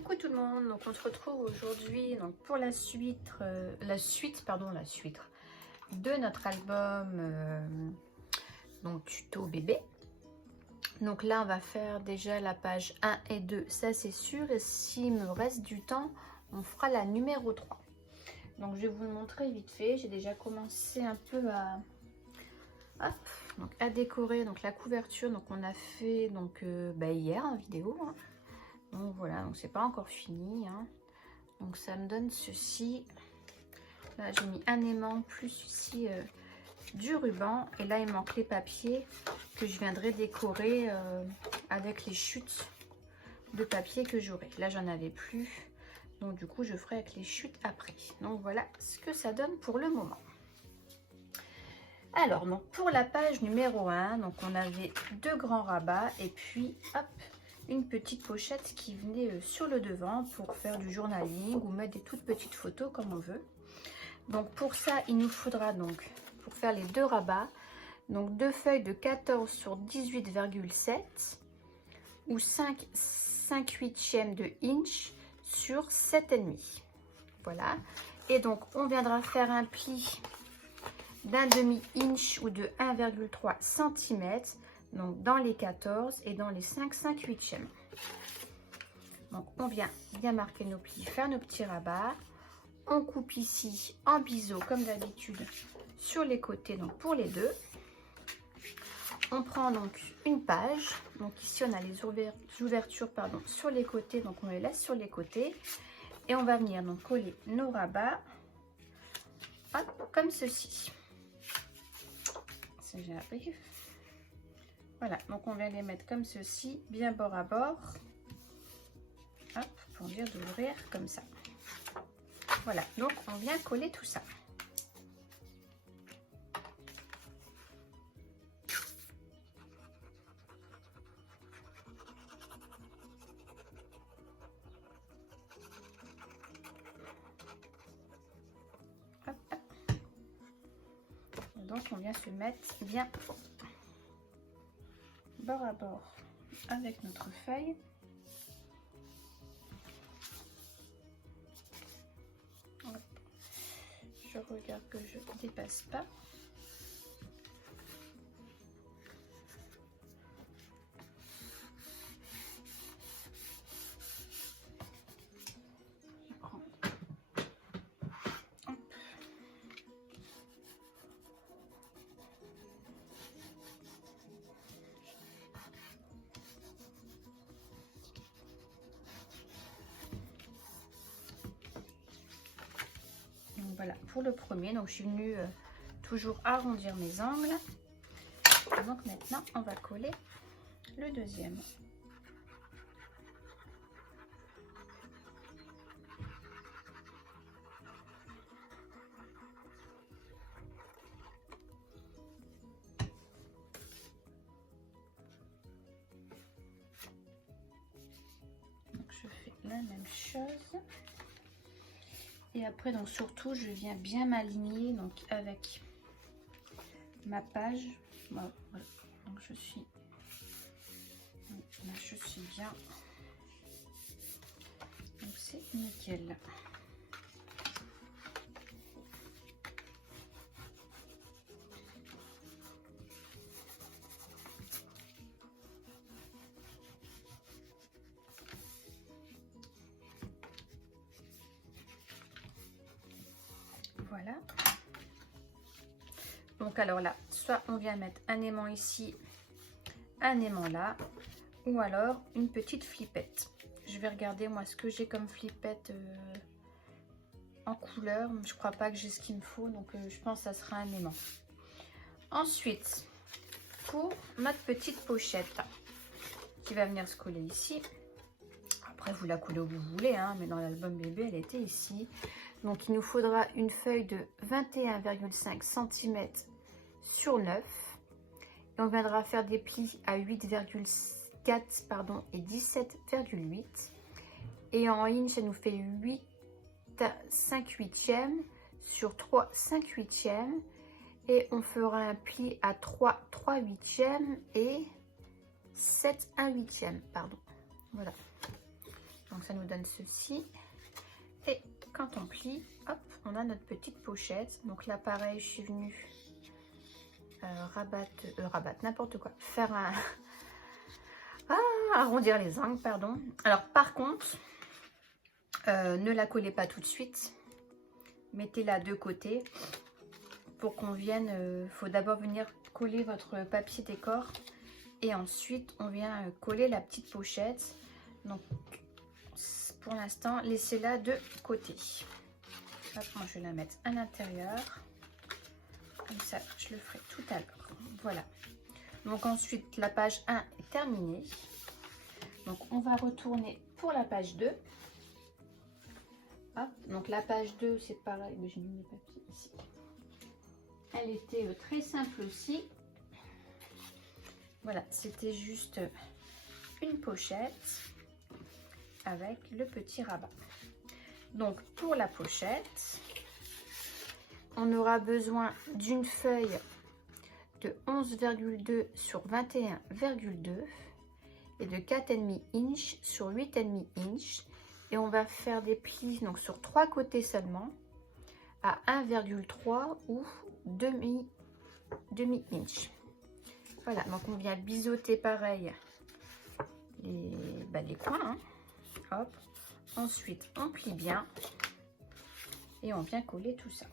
Coucou tout le monde, donc on se retrouve aujourd'hui pour la suite de notre album donc tuto bébé. Donc là on va faire déjà la page 1 et 2, ça c'est sûr, et s'il me reste du temps on fera la numéro 3. Donc je vais vous le montrer vite fait. J'ai déjà commencé un peu à décorer donc la couverture. Donc on a fait hier en vidéo, hein. Donc voilà, donc c'est pas encore fini, hein. Donc ça me donne ceci. Là j'ai mis un aimant plus ici du ruban, et là il manque les papiers que je viendrai décorer avec les chutes de papier que j'aurai. Là j'en avais plus, donc du coup je ferai avec les chutes après. Donc voilà ce que ça donne pour le moment. Alors donc pour la page numéro 1, donc on avait deux grands rabats et puis hop, une petite pochette qui venait sur le devant pour faire du journaling ou mettre des toutes petites photos comme on veut. Donc pour ça il nous faudra donc pour faire les deux rabats donc deux feuilles de 14 sur 18,7 ou 5/8 de inch sur 7,5. Voilà, et donc on viendra faire un pli d'un demi inch ou de 1,3 cm donc dans les 14 et dans les 5/8. Donc on vient bien marquer nos plis, faire nos petits rabats. On coupe ici en biseau comme d'habitude sur les côtés, donc pour les deux. On prend donc une page, donc ici on a les ouvertures sur les côtés, donc on les laisse sur les côtés et on va venir donc coller nos rabats comme ceci. J'arrive. Voilà, donc on vient les mettre comme ceci, bien bord à bord, pour dire d'ouvrir comme ça. Voilà, donc on vient coller tout ça. Hop, hop. Donc on vient se mettre bien bord à bord avec notre feuille. Je regarde que je ne dépasse pas. Je prends. Hop. Donc voilà pour le premier. Donc je suis venue toujours arrondir mes angles. Et donc maintenant on va coller le deuxième. Donc je fais la même chose. Et après donc surtout je viens bien m'aligner donc avec ma page. Voilà. Donc je suis bien. Donc c'est nickel. Voilà. Donc alors là, soit on vient mettre un aimant ici, un aimant là, ou alors une petite flippette. Je vais regarder moi ce que j'ai comme flippette en couleur. Je crois pas que j'ai ce qu'il me faut, donc je pense que ça sera un aimant. Ensuite, pour notre petite pochette qui va venir se coller ici. Après vous la collez où vous voulez, hein, mais dans l'album bébé elle était ici. Donc il nous faudra une feuille de 21,5 cm sur 9. Et on viendra faire des plis à 8,4 et 17,8. Et en inch ça nous fait 8/5/8 sur 3/5/8. Et on fera un pli à 3/3/8 et 7/1/8. Pardon. Voilà. Donc ça nous donne ceci. Et quand on plie, hop, on a notre petite pochette. Donc là pareil, je suis venue rabattre n'importe quoi. Faire un... arrondir les angles, pardon. Alors par contre, ne la collez pas tout de suite. Mettez-la de côté pour qu'on vienne... faut d'abord venir coller votre papier décor. Et ensuite, on vient coller la petite pochette. Donc, pour l'instant, laissez-la de côté. Hop, moi, je vais la mettre à l'intérieur. Comme ça, je le ferai tout à l'heure. Voilà. Donc, ensuite, la page 1 est terminée. Donc, on va retourner pour la page 2. Hop, donc, la page 2, c'est pareil. Mais j'ai mis mes papiers ici. Elle était très simple aussi. Voilà, c'était juste une pochette avec le petit rabat. Donc pour la pochette, on aura besoin d'une feuille de 11,2 sur 21,2 et de 4,5 inch sur 8,5 inch. Et on va faire des plis donc sur 3 côtés seulement à 1,3 ou demi inch. Voilà, donc on vient biseauter pareil les coins. Hein. Hop. Ensuite, on plie bien et on vient coller tout ça.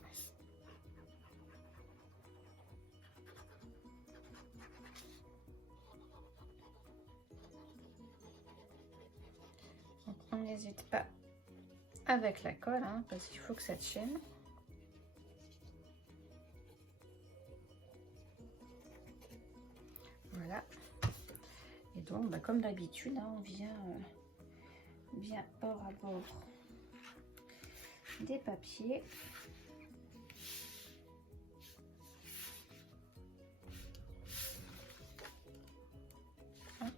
Donc, on n'hésite pas avec la colle hein, parce qu'il faut que ça tienne. Voilà. Et donc, comme d'habitude, hein, on vient bord à bord des papiers. Hop.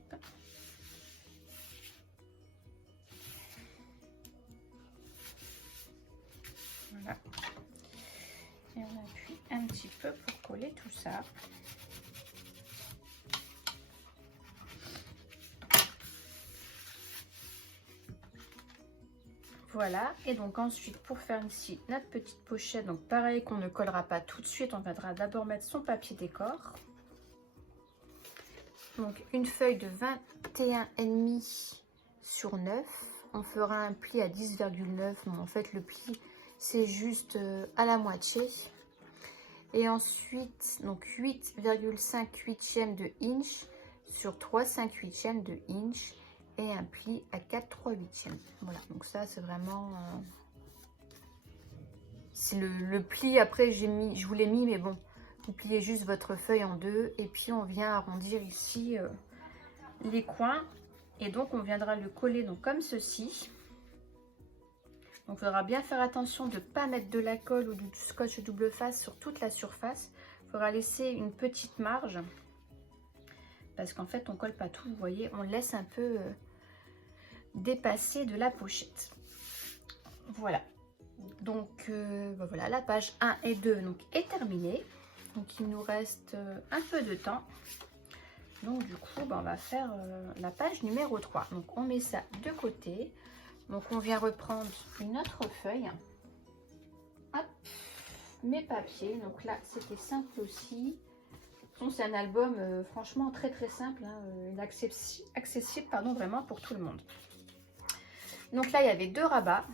Voilà. Et on appuie un petit peu pour coller tout ça. Voilà, et donc ensuite pour faire ici notre petite pochette, donc pareil qu'on ne collera pas tout de suite, on viendra d'abord mettre son papier décor. Donc une feuille de 21,5 sur 9, on fera un pli à 10,9, mais en fait le pli c'est juste à la moitié. Et ensuite donc 8,5 huitièmes de inch sur 3,5 huitièmes de inch. Et un pli à 4,3 huitièmes. Voilà, donc ça c'est vraiment c'est le pli. Après je vous l'ai mis, mais bon, vous pliez juste votre feuille en deux et puis on vient arrondir ici les coins et donc on viendra le coller donc comme ceci. Donc il faudra bien faire attention de ne pas mettre de la colle ou du scotch double face sur toute la surface. Il faudra laisser une petite marge parce qu'en fait on colle pas tout, vous voyez, on laisse un peu dépasser de la pochette. Voilà, donc voilà, la page 1 et 2 donc est terminée. Donc il nous reste un peu de temps. Donc du coup on va faire la page numéro 3. Donc on met ça de côté. Donc on vient reprendre une autre feuille. Hop, mes papiers. Donc là c'était simple aussi. C'est un album franchement très simple, hein, accessible pardon, vraiment pour tout le monde. Donc là il y avait deux rabats.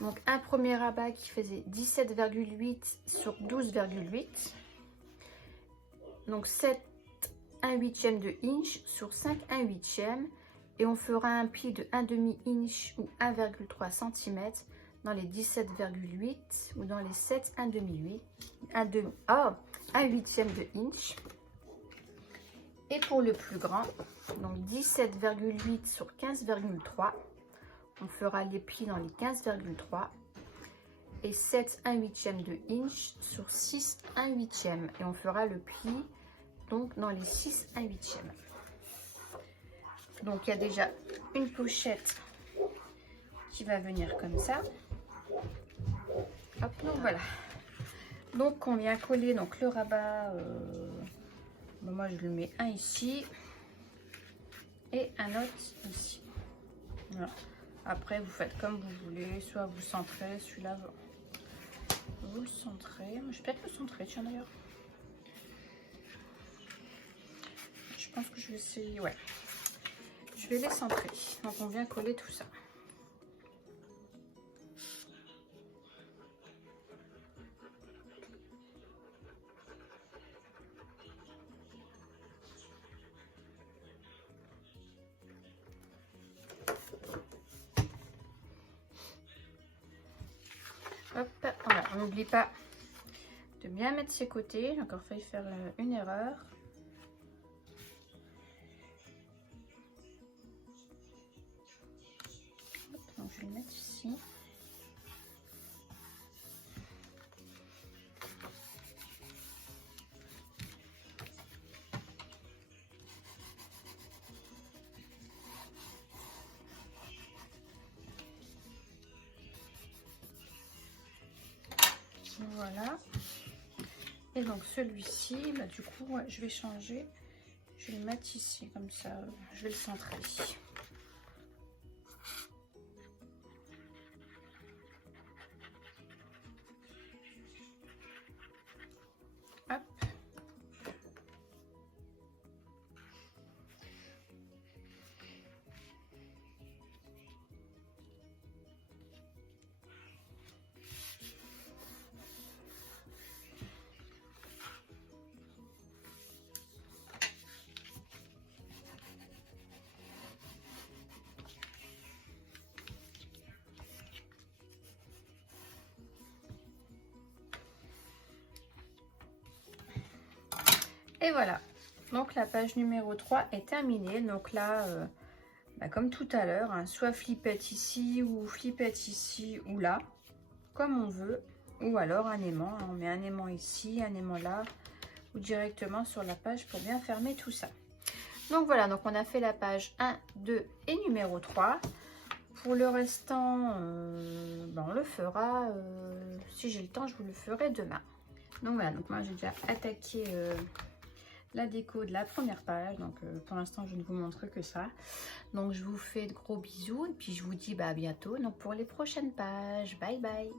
Donc un premier rabat qui faisait 17,8 sur 12,8. Donc 7 1 huitième de inch sur 5 1 huitième. Et on fera un pli de 1,5 inch ou 1,3 cm dans les 17,8 ou dans les 7 1,5 1 huitième de inch. Et pour le plus grand, donc 17,8 sur 15,3, on fera les plis dans les 15,3 et 7 1 huitième de inch sur 6 1 huitième. Et on fera le pli donc dans les 6 1 huitième. Donc il y a déjà une pochette qui va venir comme ça. Hop, donc voilà. Donc on vient coller donc le rabat. Bon, moi je le mets un ici et un autre ici. Voilà. Après, vous faites comme vous voulez, soit vous centrez, celui-là, vous le centrez. Je vais peut-être le centrer, tiens d'ailleurs. Je pense que je vais essayer, ouais. Je vais les centrer. Donc on vient coller tout ça. Hop, voilà, on n'oublie pas de bien mettre ses côtés. J'ai encore failli faire une erreur. Hop, donc je vais le mettre ici. Voilà. Et donc celui-ci, bah, du coup, ouais, je vais changer. Je vais le mettre ici, comme ça, je vais le centrer. Hop. Et voilà, donc la page numéro 3 est terminée. Donc là, bah, comme tout à l'heure, hein, soit flippette ici ou flippette ici ou là, comme on veut. Ou alors un aimant, hein, on met un aimant ici, un aimant là, ou directement sur la page pour bien fermer tout ça. Donc voilà, donc on a fait la page 1, 2 et numéro 3. Pour le restant, bah, on le fera, si j'ai le temps, je vous le ferai demain. Donc voilà, donc moi j'ai déjà attaqué la déco de la première page. Donc pour l'instant, je ne vous montre que ça. Donc je vous fais de gros bisous et puis je vous dis bah, à bientôt donc, pour les prochaines pages. Bye bye.